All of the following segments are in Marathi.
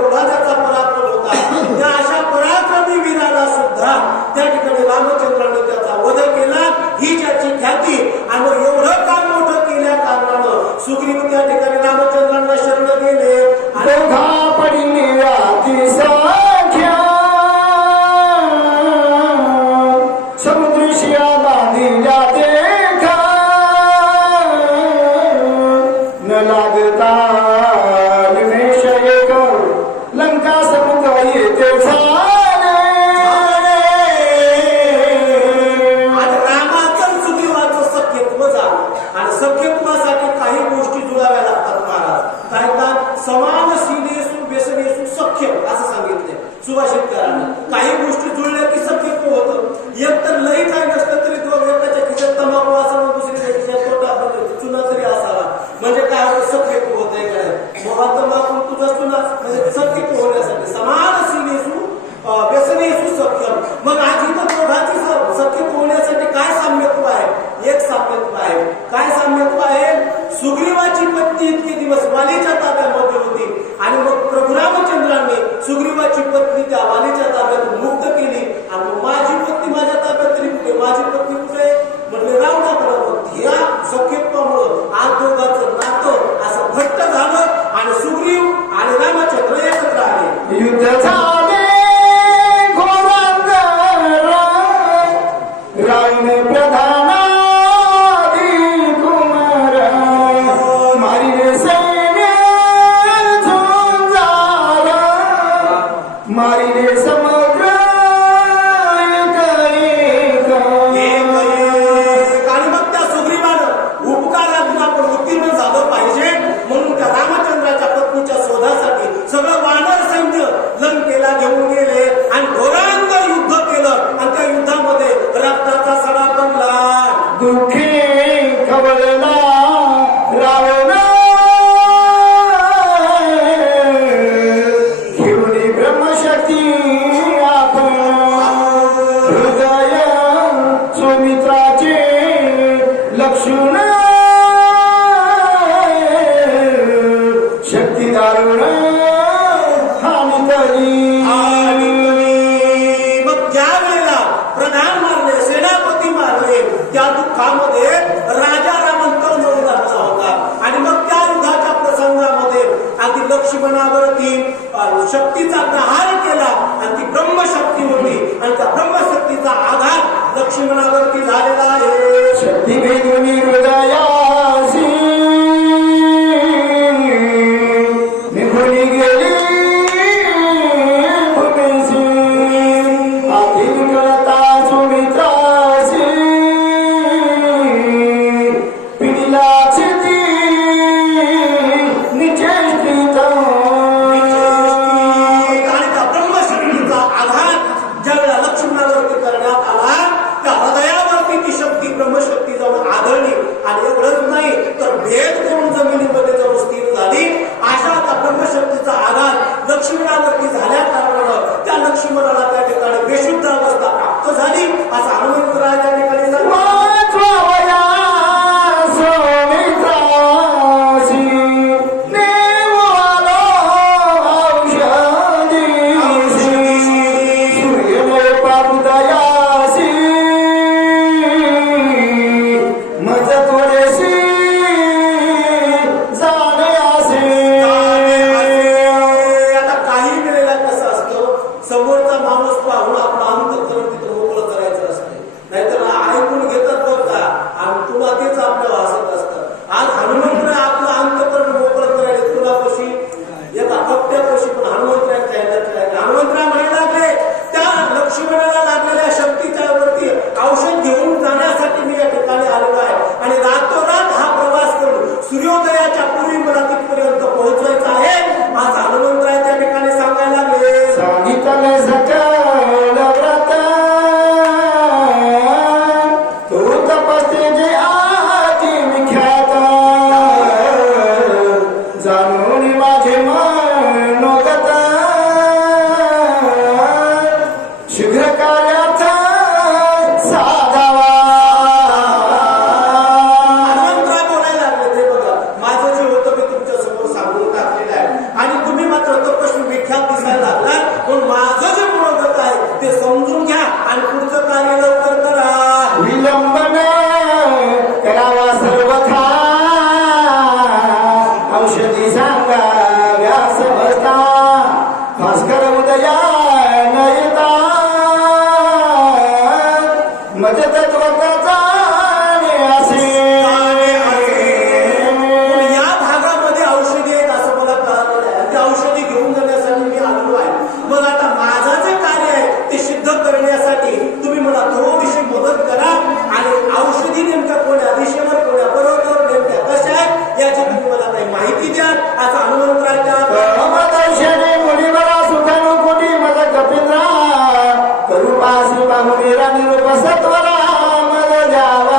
एवढा त्याचा पराक्रम होता. त्या अशा पराक्रमी वीराला सुद्धा मग आज इथं दोघांची सख्य होण्यासाठी काय साम्यत्व आहे? एक साम्यत्व आहे. काय साम्यत्व आहे? सुग्रीवाची पत्नी इतके दिवस वालीच्या ताब्यामध्ये होती आणि मग प्रभू रामचंद्रांनी सुग्रीवाची पत्नी त्या वालीच्या ताब्यातून मुक्त केली आणि माझी पत्नी माझ्या ताब्यात तरी कुठे? माझी पत्नी कुठे? म्हणजे रावणाकडे. या सख्यत्वामुळं आज दोघांचं नातं असं घट्ट झालं आणि सुग्रीव आणि रामचंद्र एकत्र आले. युद्ध झाले घोरांगर रावण प्रधानादी कुमार मारिले सैन्य झुंजार मारिले समुद्र एक आणि मग त्या सुग्रीवानं उपकारातून आपण उत्तीर्ण झालं पाहिजे म्हणून त्या रामचंद्राच्या पत्नीच्या शोधासाठी सगळं वानर सैन्य लंकेला घेऊन गेले आणि घोरांगर युद्ध केलं आणि त्या युद्धामध्ये रक्ताचा सडा पडला. दुःखी खवळला रावण घेऊन ब्रह्मशक्ती आपण हृदय सुमित्राचे लक्ष्मण शक्ती दारुण हानी तरी मग ज्या वेळेला प्रधान मारले, सेनापती मारले, त्या दुःखामध्ये राजा रावण तळमळून जायचा होता आणि मग त्या युद्धाच्या प्रसंगामध्ये अगदी लक्ष्मणावरती शक्तीचा प्रहार केला आणि ती ब्रह्मशक्ती होती आणि त्या ब्रह्मशक्तीचा आघात लक्ष्मणावरती झालेला आहे. शक्ती भेदून हृदयासी निघून गेली भूमीसी आधी कळता सुमित्रासी पिढीलाच ती निचेष्टित आणि त्या ब्रह्मशक्तीचा आघात ज्यावेळेला लक्ष्मणावरती करण्यात आला त्या हृदयावरती ती शक्ती ब्रह्मशक्ती जाऊन आढळली आणि एवढंच नाही तर भेद करून जमिनीमध्ये जाऊन स्थिर झाली. अशा त्या ब्रह्मशक्तीचा आघात लक्ष्मणावरती झाल्या कारणानं त्या लक्ष्मणाला त्या ठिकाणी बेशुद्ध अवस्था प्राप्त झाली असं हनुमंतराय त्या ठिकाणी सांगतात. समोरचा माणूस पाहून आपला अंतःकरण तिथं मोकळं करायचं असते, नाहीतर ऐकून घेतात बघा आणि तुला तेच आपल्याला हसत असतं. आज हनुमंतराय आपलं अंतःकरण मोकळं करायला तुलापाशी एका कप्प्यापाशी पण हनुमंतराय हनुमंतराय म्हणायला लागले त्या लक्ष्मणाला लागलेल्या शक्तीच्या वरती औषध घेऊन जाण्यासाठी मी या ठिकाणी आलेलो आहे आणि रातोरात हा प्रवास करून सूर्योदयाच्या पूर्वी मला तिथपर्यंत पोहोचवायचं आहे असं हनुमंतराय त्या ठिकाणी सांगायला लागले. सांगितलं सकल व्रत तू तपस्ते जे आधी विख्यात जाणून माझे मनोगत शीघ्र कार्यात साधावा. हनुमंतराय बोलायला लागले ते बघा माझं जे होतं मी तुमच्या समोर सांगून टाकलेलं आहे आणि तुम्ही मात्र तपस्वी विख्यात दिसायला लागला पण माझं जे मनोगत आहे ते समजून घ्या आणि पुढचं कार्य लवकर करा. विलंबन करावा सर्वथा औषधी सांगा व्यास बसता भास्कर उदया न येता मदत त्वकाचा असे. या भागामध्ये औषधी आहेत असं मला कळालेलं आहे. त्या औषधी घेऊन जाण्यासाठी मी आलेलो आहे. मग आता माझं जे कार्य आहे ते सिद्ध करण्यासाठी तुम्ही मला थोडीशी मदत करा आणि औषधी नेमक्या कोण्या दिशेवर कोण्या बरोबर नेमक्या कशा आहेत याची तुम्ही मला काही माहिती द्या असं हनुमंतरायच्या परमदर्शने मुनिवरा सुखानुकोटी मद कपिंद्रा करूपास बाहुवीरा निरूप सत्वरा मद जावा.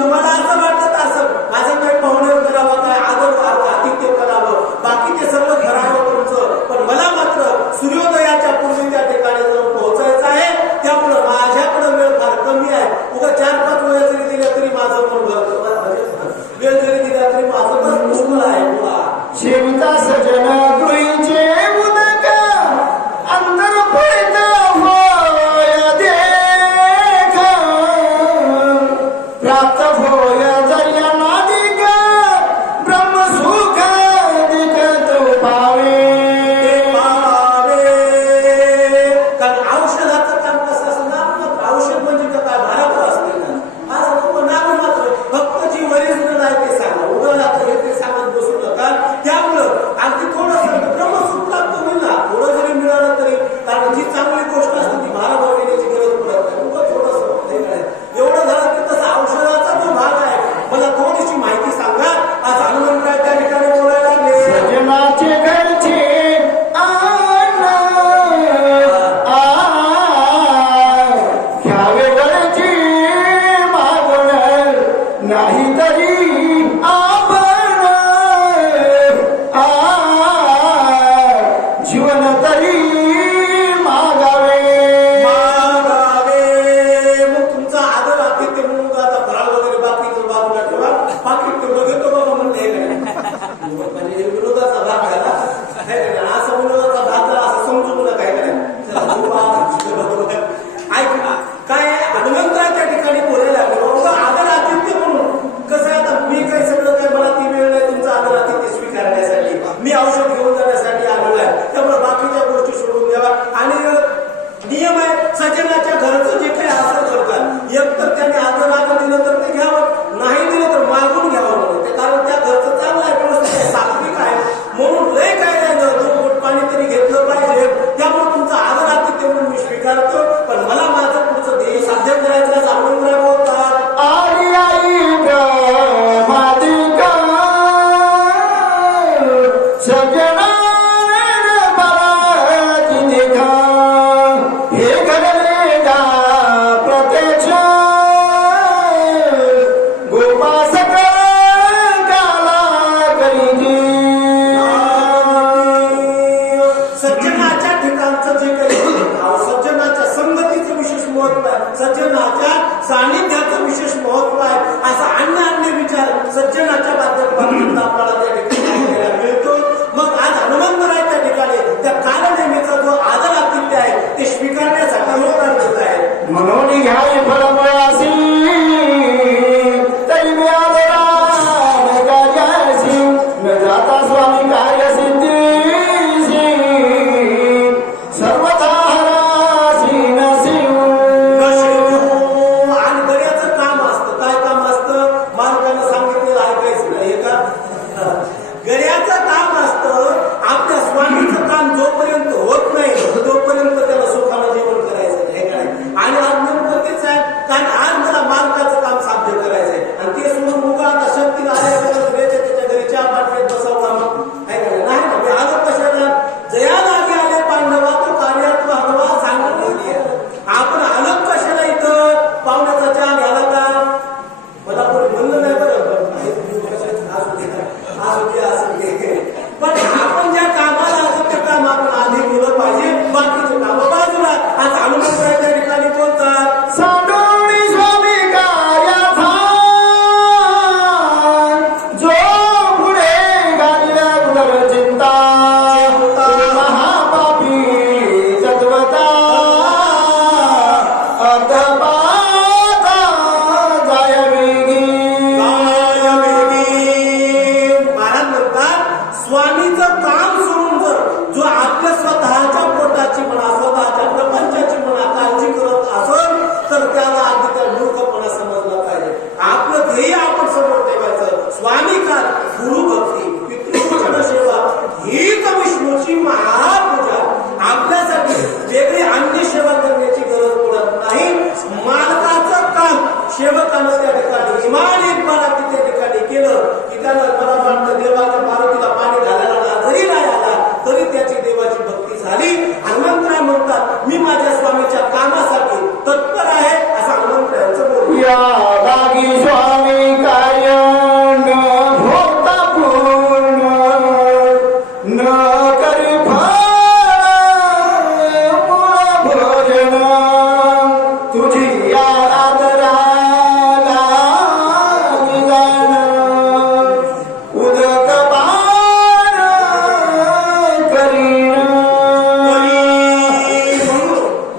तुम्हाला असं वाटत असं माझं काही पाहुणे करावं काय आदर आतिथ्य करावं बाकी ते सर्व घरावं तुमचं पण मला मात्र सूर्योदयाच्या पूर्वी त्या नियम आहे. सज्जनाच्या घरचं जे काही असं करतात, एक तर त्याने आदर दिलं तर ते घ्यावं, नाही दिलं तर मागून घ्यावं म्हणे. ते कारण त्या घरचं चांगलं आहे, व्यवस्थित आहे, सात्विक आहे, म्हणून लय काय नाही 2 फूट पाणी तरी घेतलं पाहिजे. त्यामुळे तुमचा आदर आहे तेवढं मी स्वीकारतो, पण मला माझं पुढचं ध्येय साध्य करायचं असं आपण बोलतात. आई आई मादिक सजना हे घडले का प्रत्यक्ष गोपासक काला करीती. सज्जनाच्या ठिकाणचं जे काही सज्जनाच्या संगतीचं विशेष महत्व आहे, सज्जनाच्या सानिध्याचं विशेष महत्व आहे, असा अन्य विचार सज्जनाच्या बाबतीत आपल्याला त्या ठिकाणी ऐकायला मिळतो. मग आज हनुमंतराय त्या ठिकाणी त्या कालनेमीचा जो आदर आतिथ्य आहे ते स्वीकारण्यासाठी होणार होत आहे. म्हणून घ्याय फळमुळासी तरी मी आदरा कार्यासी न जाता स्वामी कार्यसिद्धीसी सर्वथा हरासी नसी. आणि गड्याचं काम असतं. काय काम असतं? मालकानं सांगितलेलं ऐकायचं नाही का? गड्याचं काम असतं आपल्या स्वामीचं काम जोपर्यंत होत नाही तोपर्यंत त्याला सुखानं जेवण करायचं नाही काय. आणि आज नेमकं तेच आहे, कारण आज मला मालकाचं काम साध्य करायचंय आणि ते सोडून मुगा आता शक्तीला त्याच्या घरी चहा पाठवत बसावं का मग आहे का नाही. मी आलो कशाला जया लागे आले पांडवा तो कार्यात्व हवा सांगितलं. आपण आलो कशाला इथं पाहुण्याचा चहा घ्यायला का? मला कोणी म्हणलं नाही बरं, पण आपण ज्या कामाला आलो त्या काम आपण आधी केलं पाहिजे, बाकीचे काम बाजूला. आज हनुमंतराय त्या ठिकाणी बोलतात सांडोळी स्वामी कार्याचा जो पुढे गाडल्या उदर चिंता महापापी तत्वता अर्धपाता जाय वेगी. महाराज म्हणतात स्वामीचं काम सोडून जो आपल्या स्वतःच्या पोटाची म्हणा स्वतःच्या प्रपंचाची म्हणा काळजी करत असेल तर त्याला आधी त्या मूर्खपणा समजला पाहिजे. आपलं ध्येय आपण समोर ठेवायचं. स्वामी का गुरुभक्ती पितृपूजन सेवा हीच विष्णूची महापूजा. आपल्यासाठी वेगळी अन्य सेवा करण्याची गरज पडत नाही. मालकाचं काम सेवकानं त्या ठिकाणी इमान इकबाला त्या ठिकाणी केलं की त्याला मला वाटतं देवाच्या मारुतीला पाणी घालायला जरी नाही आला तरी त्याची देवाची भक्ती झाली. हनुमंतराय म्हणतात मी माझ्या स्वामीच्या कामासाठी तत्पर आहे असं हनुमंतरायांचं बोलतो. या लागी स्वामी कार्य न होता पूर्ण न करी फळ भोजन तुझी या आदराला विधान उदक पान करीन.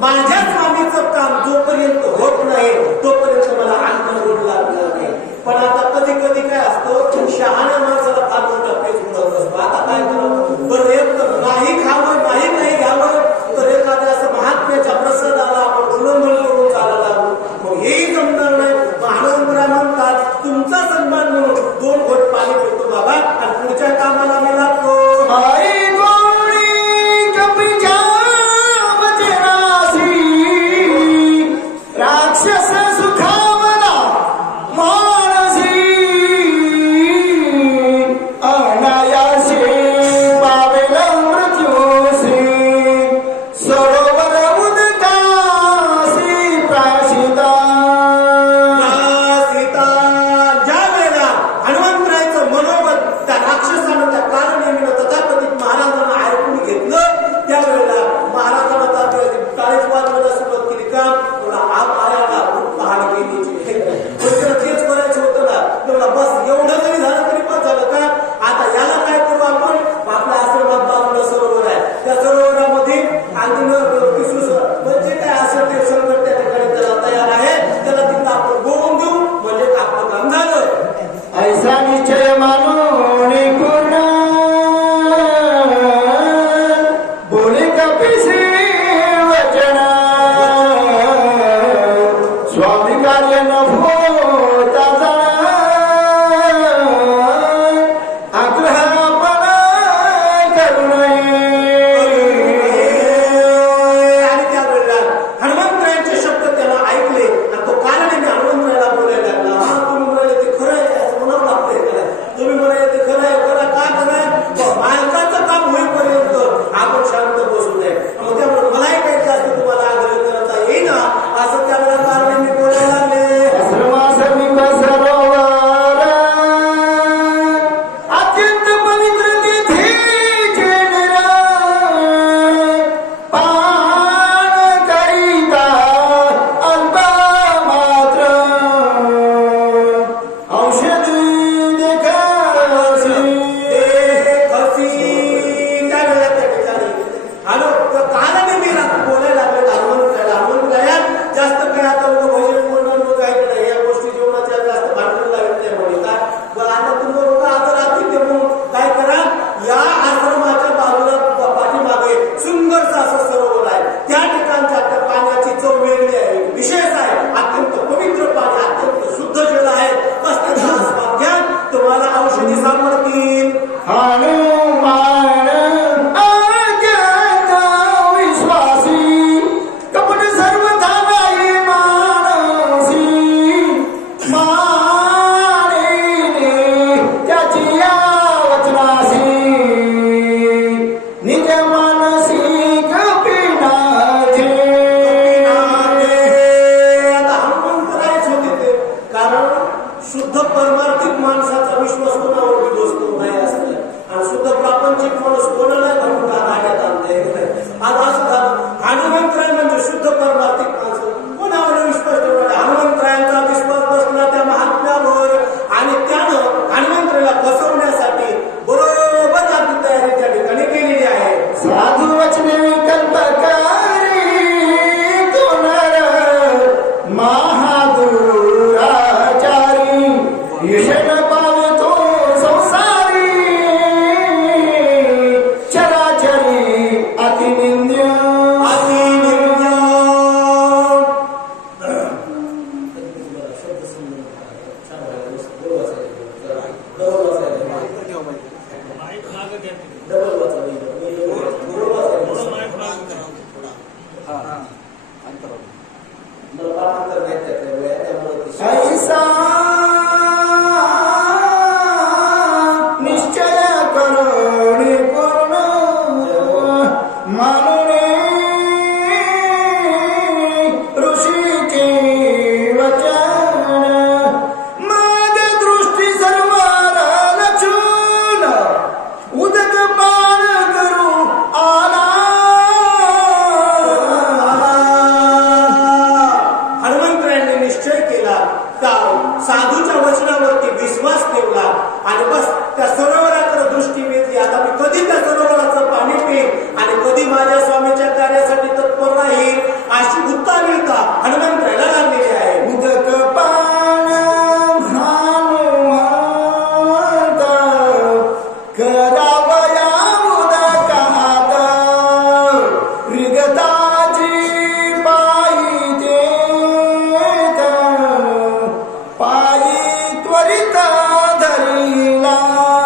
माझ्या स्वामीचं काम जोपर्यंत होत नाही तोपर्यंत मला अन्न गोड लागणार नाही. पण आता कधी कधी काय असतं, शहाण्या माणसाला फार मोठा पेच उडत असतो. आता काय करावं बरं, एक तर नाही खावं नाही घ्यावं तर एखाद्या असं महात्म्याच्या प्रसादाला आपण उल्लंघन करून चालायला लागू, मग हेही जमणार नाही. हनुमंतराय म्हणतात तुमचा सन्मान म्हणून 2 घोट पाणी पितो बाबा आणि पुढच्या कामाला मी लागतो. आई गोडी कपीच्या वचनासी राक्षस सुखावला मानसी अनायासी पावेल मृत्यूसी सरोवर उदकासी प्राशिता. सीता ज्या वेळेला हनुमंतरायचं मनोगत त्या राक्षसानं त्या कालनेमीनं तथाकथित महाराजांना ऐकून घेतलं त्यावेळेला महाराजांना टाळीच वाजवायला सुरुवात केली. का थोडा आप आयाला पहाड गेली तेच करायचं होतं ना. तेवढा बस एवढं जरी झालं तरी बस झालं का? आता याला काय करू आपण? आपल्या आश्रमात बाजूला सरोवर आहे, त्या सरोवरामध्ये म्हणजे काय असेल ते संकट त्या ठिकाणी त्याला तयार आहे, त्याला तिथं आपण गोळून देऊ म्हणजे आपलं काम झालं. ऐसा निश्चय मानून पूर्ण बोले कपिसी वचना म्हणजे शुद्ध परमार्थिक माणसं कोणावर विश्वास ठेवला? हनुमंतरायांचा विश्वास बसला त्या महात्म्यावर आणि त्यानं हनुमंतराला फसवण्यासाठी बरोबर आपली तयारी त्या ठिकाणी केलेली आहे. साधू वचने कल्पकारी तो नर महादुराचारी ईशन पावतो संसारी चराचरी अतिनिंद्य ऐसा निश्चय करुणी पूर्ण मानुने ऋषीचे वचन मग दृष्टी सर्वार लक्षण उदक पान करू आला. हनुमंतरायांनी निश्चय केला का साधूच्या वचनावरती विश्वास ठेवला आणि बस त्या सरोवराकडे दृष्टी वेधली. आता मी कधी त्या सरोवराचं पाणी पिईन आणि कधी माझ्या स्वामीच्या कार्यासाठी तत्पर राहील अशी उत्ताविलता हनुमंतराला लागलेली आहे. उदक पान हनुमंत करावया उदकात रिगताची पायी देत पायी त्वरित धरिला.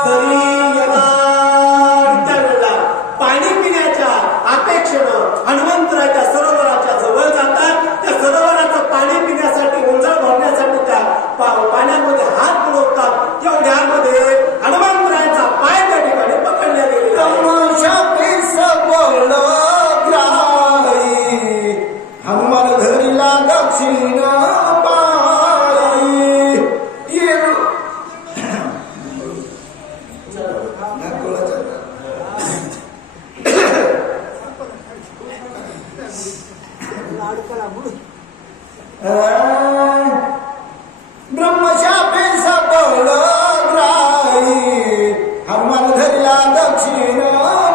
तरी त्यावेळेला पाणी पिण्याच्या अपेक्षेनं हनुमंतराच्या सरोवराच्या जवळ जातात. त्या सरोवराचं पाणी पिण्यासाठी उंजळ भरण्यासाठी त्या पाण्यामध्ये हात बुडवतात. तेवढ्यामध्ये हनुमंतरायांचा पाय त्या ठिकाणी पकडल्या गेलेला आहे. तमाशापी सबळ ग्राही हनुमान धरिला दक्षिण पायी येरू. ब्रह्मशापे सबळ ग्राही हनुमान धरिला दक्षिण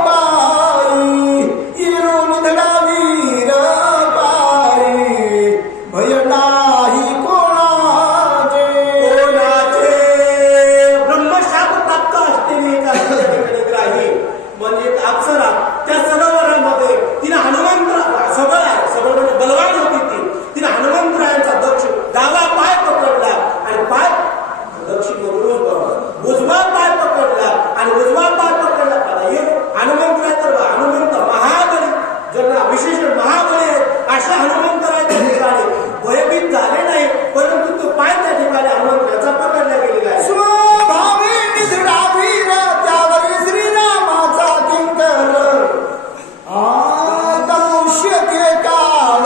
पायी येऊन धडावीर पायी भय नाही कोणाचे. ब्रह्मशाप प्राप्त असलेली एका ठिकाणी ग्राही म्हणजे एक अप्सरा त्या सरोवरामध्ये तिने हनुमंतरा सबळ आहे, सबळ म्हणजे बलवान होती तिने हनुमंतरायांचा डावा पाय पकडला आणि पाय दक्षिण उजवा पाय पकडला आणि उजवा पाय पकडला. हनुमंतराय तर हनुमंत महाबली ज्यांना विशेष महाबली आहेत अशा हनुमंतराच्या ठिकाणी भयभीत झाले नाही, परंतु तो पाय त्या ठिकाणी हनुमंतराचा पकडला गेलेला आहे. स्वभावे निधडावीर त्यावर श्रीरामाचा किंकर दंश्यते काळ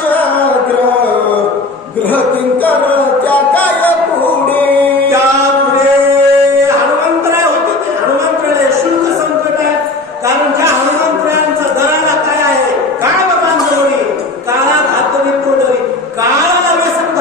चक्र ग्रह किंकर त्या काय पुढे. त्यापुढे हनुमंतराय होते ते हनुमंतराला शुल्क संकट आहे. कारण ज्या हनुमंतरायांचा दराला काय आहे काय बाबांजवळी काळा घातली तो डरी काळाला व्यसन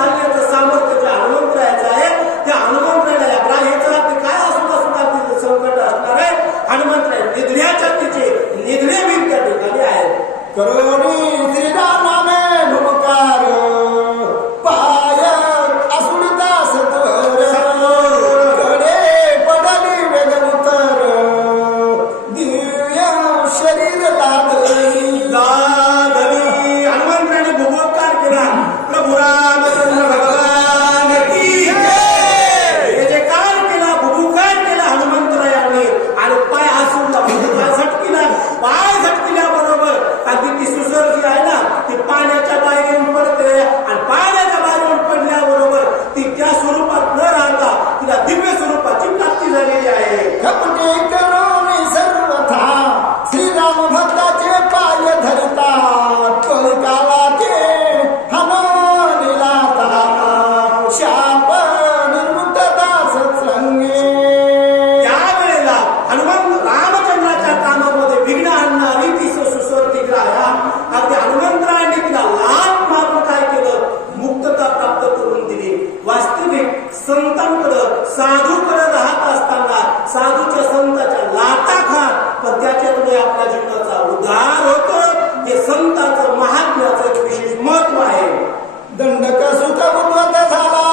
दंडक सुत उद्वत झाला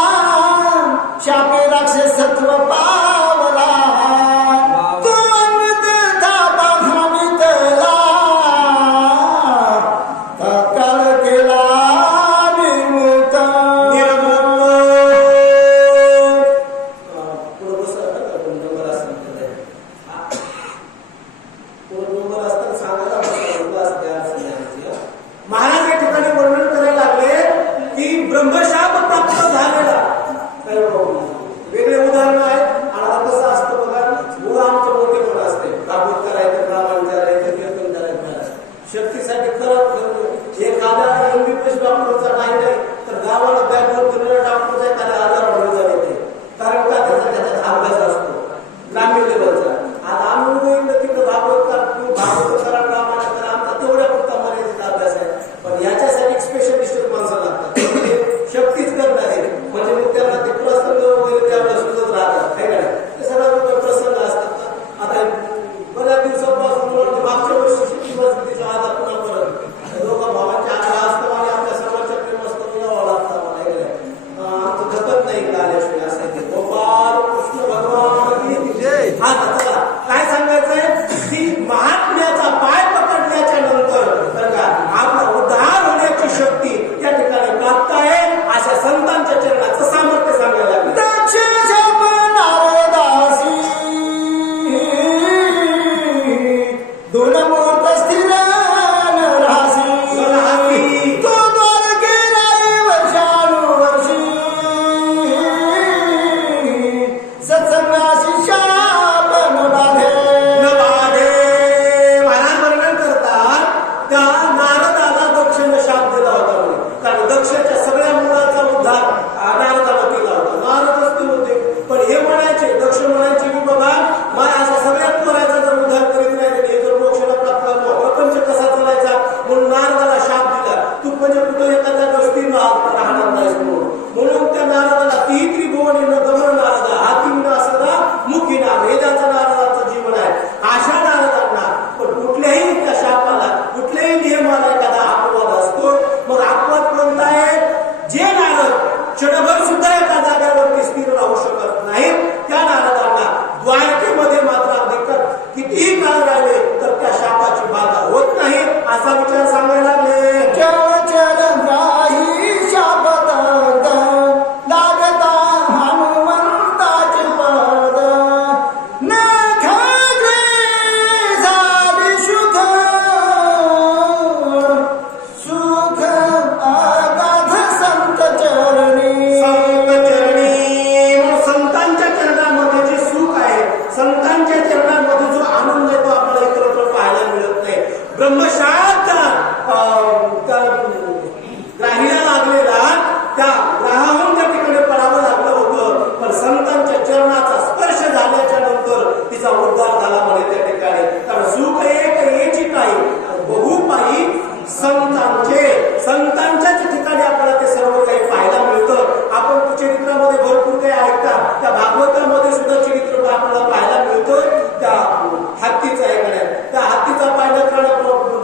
शापे राक्षसत्व पावला तो अंगत धाता घामितला तत्काळ केला निर्मुक्त पुढं बसला का डोंगर असताना पुढं डोंगर असताना सांगायला महाराज या ठिकाणी वर्णन करायला लागले की ब्रह्मशाप प्राप्त झालेला वेगळे उदाहरण आहे. आणि आता कसं असतं बघा, मुलं आमचं मोठे पण असते भागवत करायचं, रामायण करायचं, कीर्तन करायचं, शक्तीसाठी करत एखाद्या एमबीबीएस डॉक्टरचा नाही तर गावाला बॅकवर फिरणाऱ्या डॉक्टरचा एखाद्या आजारावर जाते. कारण का त्याचा अभ्यास असतो ग्रामीण लेवलचा. आता आम्ही इकडे तिकडे भागवत करा, रामायण करा, आमचा तेवढ्या पुरता मर्यादित अभ्यास आहे. पण याच्यासाठी स्पेशलिस्ट माणसं लागतात, शक्तीच करणारे. म्हणजे मग त्यांना ते प्रसंग वगैरे त्यावेळेला सुचत राहतात, काय काय ते सगळं प्रसंग असतात ना. आता बऱ्याच दिवसापासून मागच्या वर्षी शिक्षणाचा आधार पुन्हा परत दोघा भावांच्या आधार असतं आणि आपल्या सर्वांच्या प्रेमस्त यावं लागतं मला आमचं घटत नाही का आल्याशिवाय असं आहे. गोपाल कृष्ण भगवान की जय. हा चला काय सांगायचंय की महात्म्याचा पाय पकडल्याच्या नंतर तर का आपला उद्धार होण्याची शक्ती या ठिकाणी प्राप्त आहे. अशा संतांच्या चरणाचं सामर्थ्य सांगायला लागलं. दक्ष जप नारदासी दोन मूर्त स्थिर रासी तो द्वारके राई वर्षानुवर्षी सत्संगाशी शापन बाधे महाराज वर्णन करतात त्या नारदाला दक्षिण शाप दिला होता म्हणून. कारण दक्षच्या सगळ्या मुलाचा उद्धार नारदाला केला होता. नारदच ते होते. पण हे म्हणायचे, दक्ष म्हणायचे की बाबा मला असा सगळ्यात करायचा जर उद्धार करीत नाही हे जर मोक्षाला प्राप्त करतो प्रपंच कसा चालायचा म्हणून नारदाला शाप दिला. तू म्हणजे कुठं एखाद्या गोष्टी राहणार नाहीस म्हणून त्या नारदाला ती त्रिभुवनी न गमन नारदा हाती न सदा मुखी ना वेदाचं नारदाचं जीवन आहे. अशा नारदांना पण कुठल्याही त्या शापाला कुठल्याही नियमाला एखादा अपवाद असतो. मग अपवाद कोणता आहे? जे नारद क्षणभर सुद्धा एका जागेवरती स्थिर राहू शकत नाही त्या नारदांना द्वारकेमध्ये मात्र कितीही काळ राहिले तर त्या शापाची बाधा होत नाही असा विचार सांगायला लागले. चरण शापत लागता हनुमंताचे पद नखरे झाले शुद्ध सुख अगाध संत चरणी संतांच्या चरणामध्ये जे सुख आहे, संतांच्या चरणामध्ये जो आनंद आहे तो आपल्याला इतरत्र पाहायला मिळत नाही. ब्रह्मशाप ग्राहीला लागलेला त्या ग्रहाहून त्या ठिकाणी पडावं लागलं होतं. पण संतांच्या चरणाचा स्पर्श झाल्याच्या नंतर तिचा उद्धार झाला म्हणे त्या ठिकाणी. कारण सुख एक याची काही बहुपायी संतांच्याच ठिकाणी आपल्याला ते सर्व काही पाहायला मिळतं. आपण चरित्रामध्ये भरपूर काही ऐकतात. त्या भागवतामध्ये सुद्धा चरित्र आपल्याला पाहायला मिळतं. त्या हत्तीचा आहे त्या हत्तीचा पाय नकराला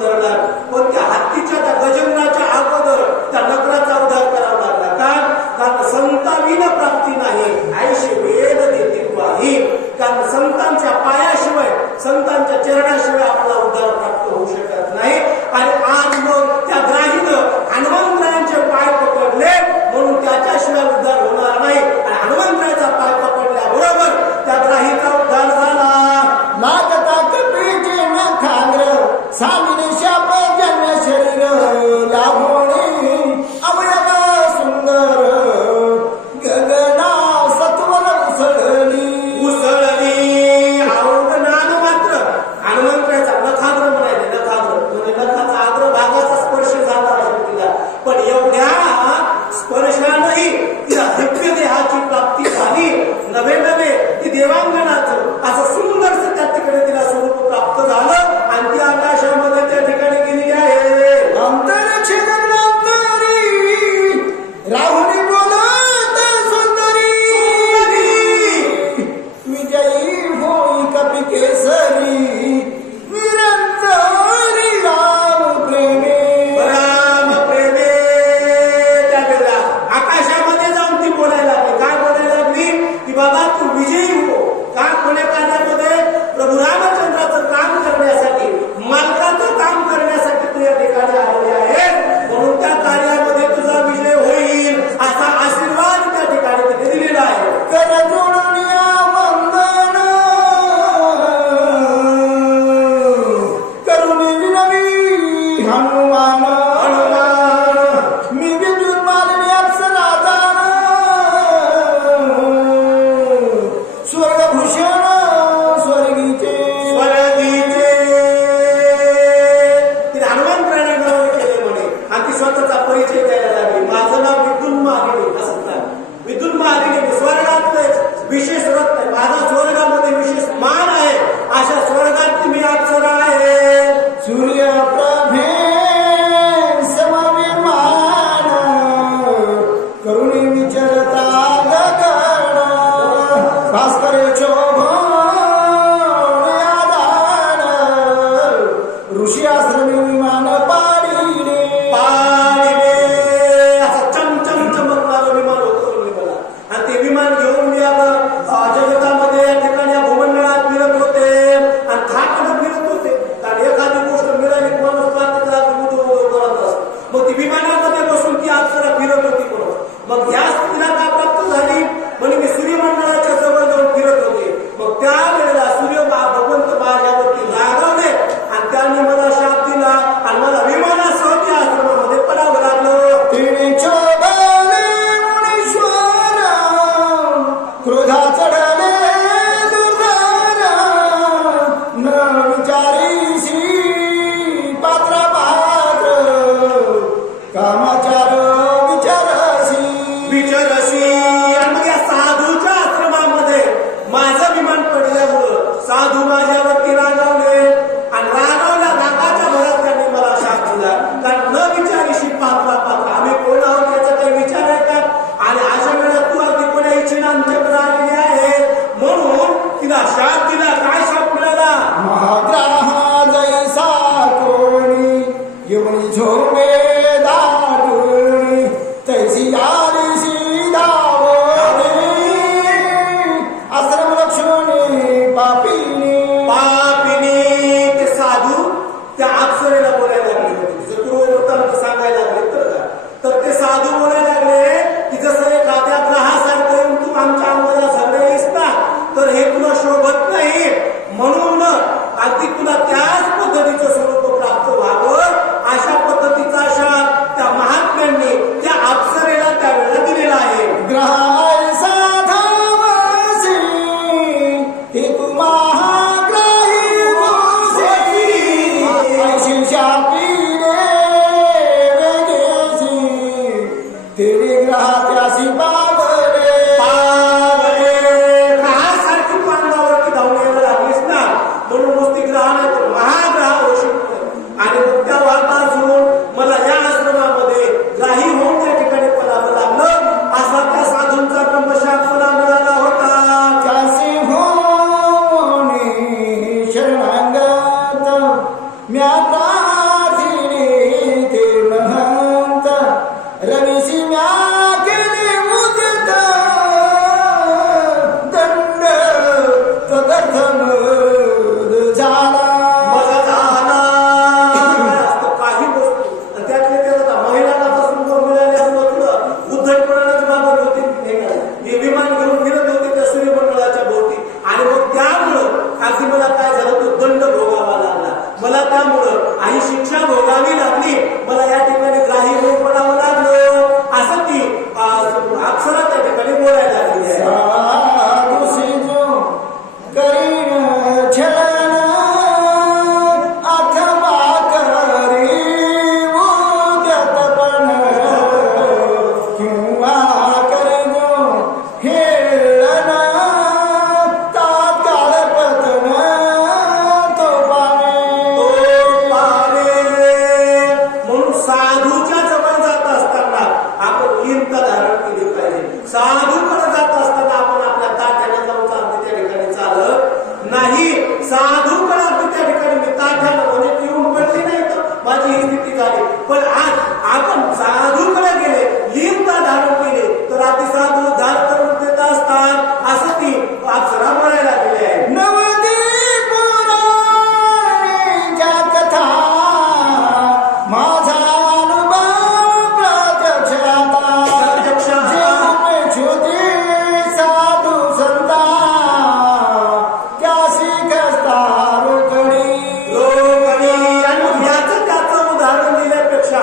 धरला. पण त्या हत्तीच्या त्या गजंगराच्या अगोदर त्या नकराचा उद्धार करावा लागला. कारण संताविना प्राप्ती नाही आईशी वेद देतील ग्वाही. कारण संतांच्या पायाशिवाय संतांच्या चरणाशिवाय आपला उद्धार प्राप्त होऊ शकत नाही. आणि आज मग त्या ग्राहीनं हनुमान स्वतःचा परिचय द्यायला लागली. माझं नाव विदुन मालिनी असं नाव. विदुन मालिनी मी स्वर्गातलेच विशेष रत्न आहे. माझा स्वर्गामध्ये विशेष मान आहे. अशा स्वर्गात मी अप्सरा आहे. सूर्यप्रभे समविमान करुणी विचरता गगन भास्कर शोभयादान ऋषी आश्रमी विमान पाडिले असं चमचम चमकणारं विमान होतं मला. आणि ते विमान घेऊन मी आता जगतामध्ये या ठिकाणी या भूमंडळात फिरत होते आणि थाटानं फिरत होते. कारण एखादी गोष्ट मिळाली माणूस त्याला उदो करत असतो. मग ती विमानामध्ये बसून ती अप्सरा फिरत होती बरोबर. मग या स्त्रीला का प्राप्त झाली म्हणजे मी सूर्यमंडळाच्या जवळ जाऊन फिरत होते. मग त्यावेळेला सूर्य भगवंत माझ्यावरती रागावले आणि त्यांनी मला शाप दिला आणि मला विमानासह त्या आश्रमामध्ये पडावं लागलं. तिने चोबले मुनीश्वर क्रोधा चढले दुर्धर न विचारीसी पात्र पात्र कामाचार विचारसी विचारशी. आणि मग या साधूच्या आश्रमामध्ये माझं विमान पडल्यामुळं साधू माझ्यावरती रागावले आणि रागाच्या भरात त्यांनी मला शाप दिला. कारण न विचारीशी पात्रा पात्र आम्ही कोण आहोत याचा काही विचार आहे का. आणि अशा वेळेला तू अगदी कोण्या इच्छेनं आमच्याकडे आलेली आहे म्हणून तिला शाप दिला. काय शाप मिळाला. महाग्रहा जैसा कोणी येऊन झोपे दाटुनी तैसी आलिसी दावोनी आश्रम लक्ष्मणी पापिनी ते साधू त्या अप्सरेला बोलायला लागले होते. तिचं पूर्ववृत्तांत सांगायला लागले तर ते साधू बोलायला लागले की जसं एखाद्या ग्रहासारखं येऊन तू आमच्या अंगाला झगडेलीस ना तर हे तुला शोभत नाही. म्हणून अगदी तुला त्याच पद्धतीचं स्वरूप प्राप्त व्हावं अशा पद्धतीचा शाप त्या महात्म्यांनी त्या अप्सरेला त्यावेळेला दिलेला आहे. ग्रहाय साधावसी ते तू महाग्राही होसी ऐशी शापीने वेगेसी तेरी ग्रहा त्यासी पावले ग्रहासारखी तू अंगावरती धावून यायला लागलीस ना म्हणून नुसती ग्रह नाही तर महाग्रह होऊ आणि मग त्या वातावरणातून मला या आश्रमामध्ये ग्राही होऊन त्या ठिकाणी पडावं लागलं. असा त्या साधूंचा ब्रह्मशाप मला मिळाला होता. त्यासी होनी शरणागत म्या प्रार्थिने ते महंत रविसी म्या केले मुदित दंड तदर्थ झाला मला झाला काय असतं काही वस्तू आणि त्यातले त्याला महिलांना पासून मिळाले असं तुला उद्धटपणाची बाबत होती. हे विमान घेऊन फिरत होते त्या सूर्यमंडळाच्या भोवती आणि मग त्यामुळं अगदी मला काय झालं तो दंड भोगावा लागला. मला त्यामुळं काही शिक्षा भोगावी लागली. मला या ठिकाणी ग्राही होऊन पडावं लागलं. असं ती अप्सरा त्या ठिकाणी बोलायला लागली आहे. साधुसी जो करीन छलन अथवा करी उद्यतपण किंवा करी जो हेळन तात्काळ पतन तो पावे म्हणून साधूच्या जवळ जात असताना आपण लिंक धारण केली पाहिजे. साधूकडे जात असताना आपण आपल्या ताठ्याने जाऊन अगदी त्या ठिकाणी चालत नाही. साधूकडे अगदी त्या ठिकाणी मी ताठ्यानं म्हणजे ती येऊन पडली नाही तर माझी ही स्थिती झाली. पण आज आपण साधूकडे गेले लिंक धारण केले तर अगदी साधू धार करून देत असतात. असं ती अप्सरा म्हणायला गेली आहे. नवदीप पुराणीच्या कथा माझा अनुभव प्रत्यक्ष आता जे उपेक्षुती साधू संता त्यासी कस्ता रोकडी आणि याचं त्याचं उदाहरण दिल्यापेक्षा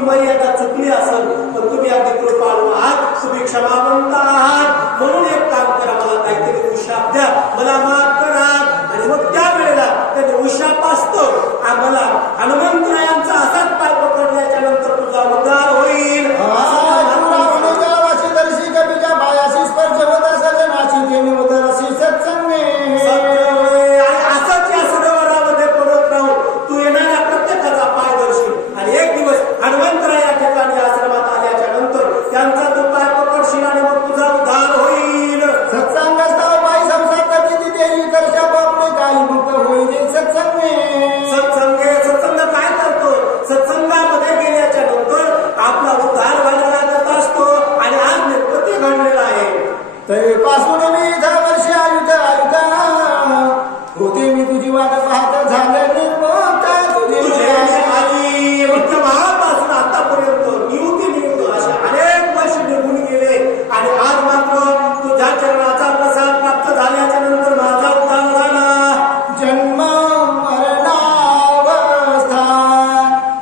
आमची मर्यादा चुकली असेल पण तुम्ही अगदी कृपाळू आहात, तुम्ही क्षमावंत आहात. म्हणून एक काम करा, मला काहीतरी उशाप द्या, मला माफ करा. आणि मग त्या वेळेला त्याने उशाप असतो आम्हाला हनुमंतरायांचा असाच पाय पकडल्याच्या नंतर तुझा उद्धार होईल. असंच या सरोवरामध्ये पडत राहून तू येणाऱ्या प्रत्येकाचा पाय दर्शील आणि एक दिवस हनुमंतराय या ठिकाणी आश्रमात आल्याच्या नंतर त्यांचा तू पाय पकडशील आणि मग तुझा उद्धार होईल. सत्संग काय करतो? सत्संगामध्ये गेल्याच्या नंतर आपला उद्धार व्हायला लागत असतो आणि आज निर्पती घडलेला आहे. पासून मी 10 वर्ष आयुता होते मी तुझी वाट पाहत झालं निर्मोता तुझे आधी भावापासून आतापर्यंत नियुक्ती असे अनेक वर्ष निघून गेले आणि आज मात्र तुझ्या चरणाचा प्रसाद प्राप्त झाल्याच्या नंतर माझा उद्धार झाला. जन्म मरणावस्था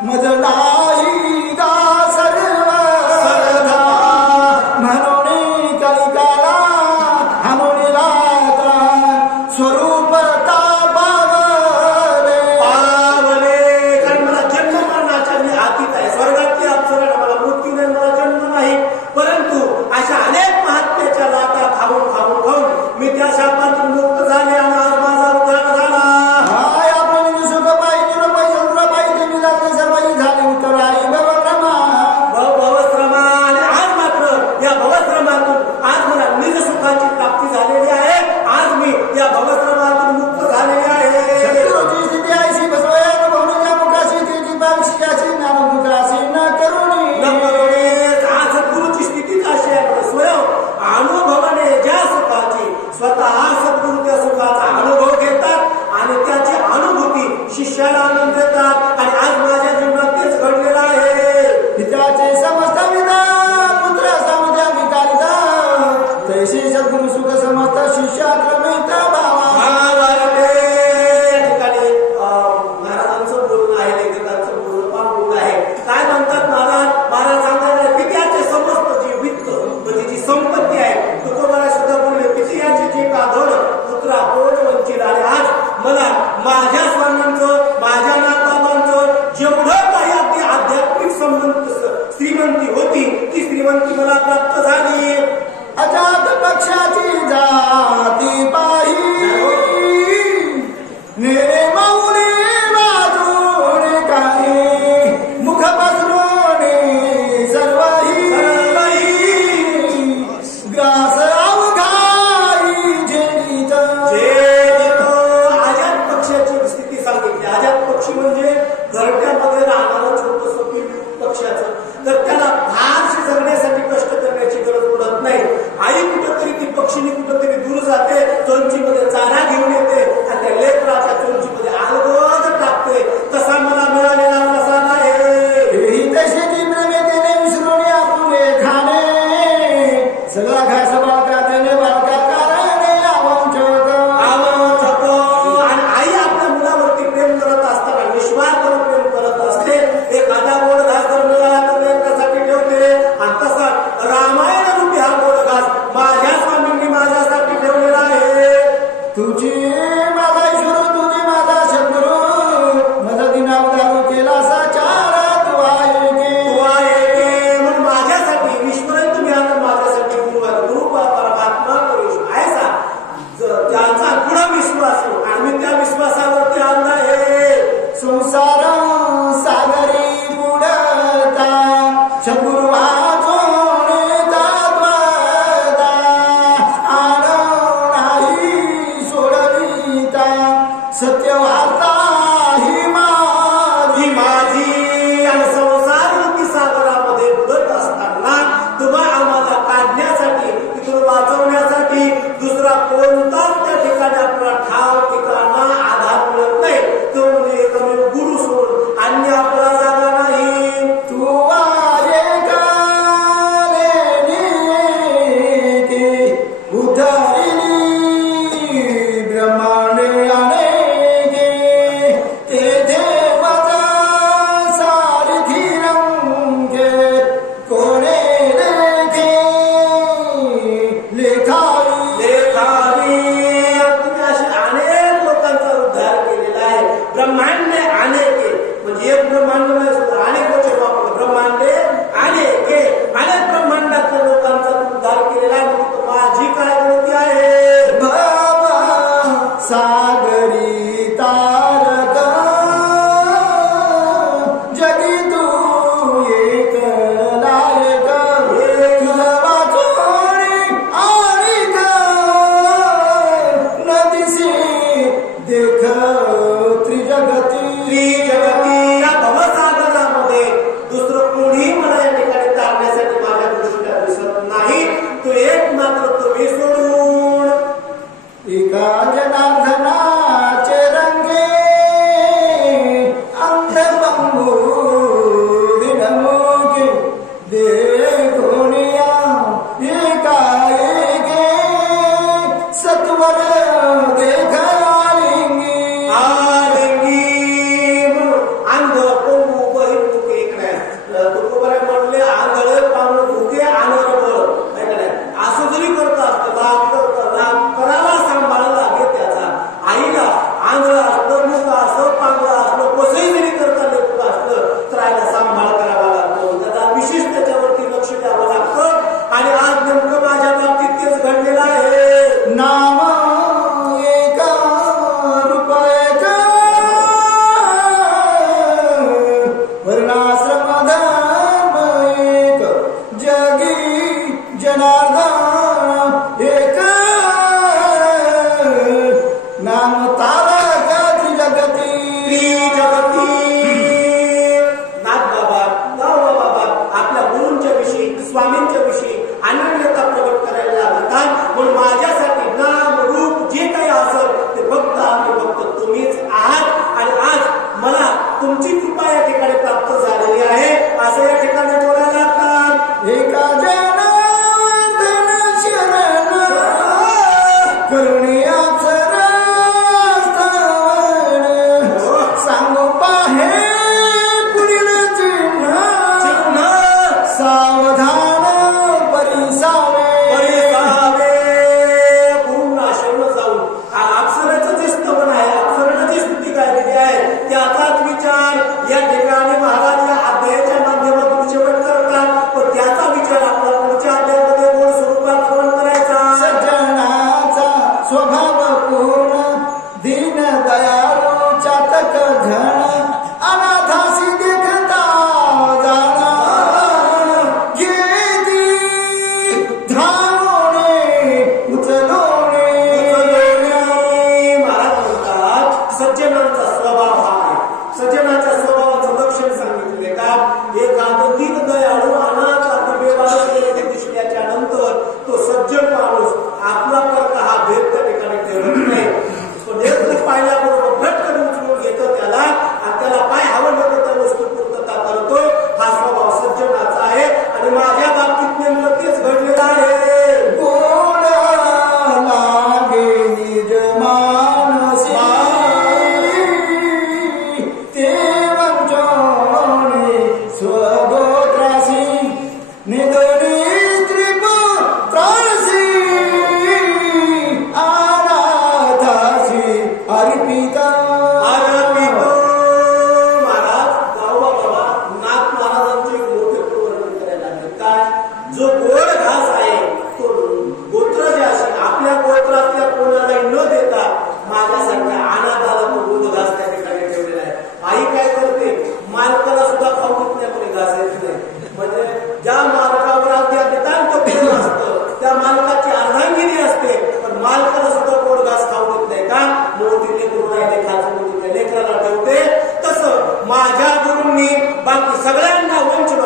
मज नाही गा सर्व म्हणून कलिकाला म्हणून लाता स्वरूपता पावले. कारण मला जन्म मरणाच्या मी आतीत आहे. स्वर्गातली अप्सरा मला मृत्यू नाही, मला जन्म नाही. परंतु अशा अनेक महात्म्याच्या लाटा खाऊन खाऊन खाऊन मी त्या शापातून मुक्त झाले आणि आज माझा उद्धार झाला. भवश्रमा आणि आज मात्र या भवश्रमातून आज मला निज सुखाची प्राप्ती झालेली आहे. आज मी या भवश्रमातून मुक्त झालेले आहे. आज सद्गुरूची स्थितीच अशी आहे, स्वयं अनुभवाने ज्या सुखाची स्वतः सद्गुरू त्या सुखाचा अनुभव घेतात आणि त्याची अनुभूती शिष्याला आणून देतात आणि आज माझ्या जीवनात तेच घडलेलं आहे. पित्याचे समस्त विदा पुत्र समजा विकारिता तैसे सद्गुरु सुख समस्त शिष्या क्रमिता भावा. या ठिकाणी महाराजांचं बोलणं आहे, लेखकांचं बोलणं पण बोलणं आहे. काय म्हणतात महाराज सांगायला पित्याचे समस्त जी वित्त म्हणजे जी संपत्ती आहे, तुकोबाला सुद्धा बोलले पित्याचे जे काधोड पुत्रा कोण वंचित. आणि आज मला माझ्या स्वामींचं माझ्या नाताबांचं जेवढं काही अगदी आध्यात्मिक संबंध श्रीमंती होती ती श्रीमंती मला प्राप्त झाली. अजात पक्षाची जाती पाही नेरे मौनी बाजूने काही मुख पसरून सर्वही ग्रास अवघाई जेलीत. अजात पक्षाची स्थिती सांगितली. अजात पक्षी म्हणजे घरट्यामध्ये राहणारं छोटंसं पक्षाचं, तर त्याला फारशी जगण्यासाठी कष्ट करण्याची गरज पडत नाही. आई कुठंतरी ती पक्षीने कुठंतरी दूर जाते, चोंचीमध्ये चारा घेऊन येते आणि त्या लेकराच्या चोंचीमध्ये अलगद टाकते. तसा मला मिळालेला प्रसाद आहे. तशी ती प्रेमेतेने विसरून आपुले खाणे सगळा घास बाळका देणे बाळका कारणे आवंचक आणि आई आपल्या मुलावरती प्रेम करत असताना निस्वार्थपणे प्रेम करत असते. एखादा गोड घास जर मिळाला तर लेकरासाठी ठेवते आणि तसा रामायण रूपी हा गोड घास माझ्या स्वामींनी माझ्यासाठी ठेवलेला आहे. तुझी माझा ईश्वर तुझी माझा शत्रू माझा दिनावदारू केला साचार तू आहे म्हणून माझ्यासाठी ईश्वर तुम्ही आता माझ्यासाठी गुरु परमात्मा आहेसा ज्याचा गुण विश्वास आणि मी त्या विश्वासावरती आणला आहे. संसार सागरी बुडता शत्रू वाचोणे तात्वता आण नाही सोडविता सत्य वार्ता ही माझी आणि संसार रूपी सागरामध्ये बुडत असताना तुम्हा आम्हाला काढण्यासाठी तिथून वाचवण्यासाठी दुसरा कोणताच त्या ठिकाणी आपला ठाव ठिकाणा आधार मिळत नाही. तो म्हणजे गुरु सोड अन्य आपला जागा नाही. तू आहे का आश्रम धर्म एक जगी जनार्दन एक नाम तारा गाती जगती जगती नाथ बाबा गाव बाबा आपल्या गुरूंच्या विषयी स्वामींच्या विषयी अनन्यता प्रकट करायला लागतात. म्हणून माझ्यासाठी नाम रूप जे काही असेल ते फक्त आणि फक्त तुम्हीच आहात. आणि आज मला तुमची कृपा या ठिकाणी प्राप्त झालेली आहे असं या ठिकाणी बोलायला लागतात. एका जनार्दन शरण करुणियाच रास्तवन सांगू पाहे पुढील चिन्ह सावधान परिसावे पूर्ण आश्रम जाऊन अप्सरेचं जे स्तवन आहे अप्सरेनं जी स्तुती गायलेली आहे त्याचाच विचार या ठिकाणी महाराज या अध्यायाच्या माध्यमातून शेवट करतात. पण त्याचा विचार आपला पुढच्या अध्यायामध्ये गोड स्वरूपात श्रवण करायचा. सज्जनाचा स्वभाव पूर्ण दीन दयाळू चातक घन अनाथासी देखता जाणा घेती धावणे उचलोणे महाराज म्हणतात सज्जनांचा स्वभाव हा आहे. सज्जनाच्या स्वभावाचं लक्षण सांगितले का एक दीन दयाळू अनाथ बेवारस दिसल्याच्या नंतर तो सज्जन माणूस आपला कर्क हा भेद त्या ठिकाणी ठेवत नाही. तो नेत्र पाहिल्याबरोबर भटकन उचलून घेतो त्याला आणि त्याला काय हवं होतं त्या वस्तू पूर्तता करतो. हा स्वभाव सज्जनाचा आहे आणि माझ्या बाबतीत नेमकं तेच घडलेलं आहे. गोड लागे निज मानसी ते वंचोने स्वगोत्रासी निधनी त्रिपुत्रासी अनाथासी अर्पिता महाराज गावा बाबा नाथ महाराजांचे एक मोठे वर्णन करायला लागले. काय जो गोड घास आहे तो गोत्र जे असेल आपल्या गोत्रातल्या कोणालाही न देता माझ्यासारख्या अनाथाला तो गोड घास त्या ठिकाणी ठेवलेला आहे. आई काय करते मालकाला सुद्धा खाऊ देत नाही कोणी घास येत नाही. म्हणजे ज्या मालकावर अगदी नितांत प्रेम असतं त्या मालकाची अर्धांगिनी असते पण मालकाला सुद्धा गोड घास खाऊ देत नाही. का मोठीने गुरुरायने खायचं लेकराला ठेवते. तसं माझ्या गुरूंनी बाकी सगळ्यांना वंचित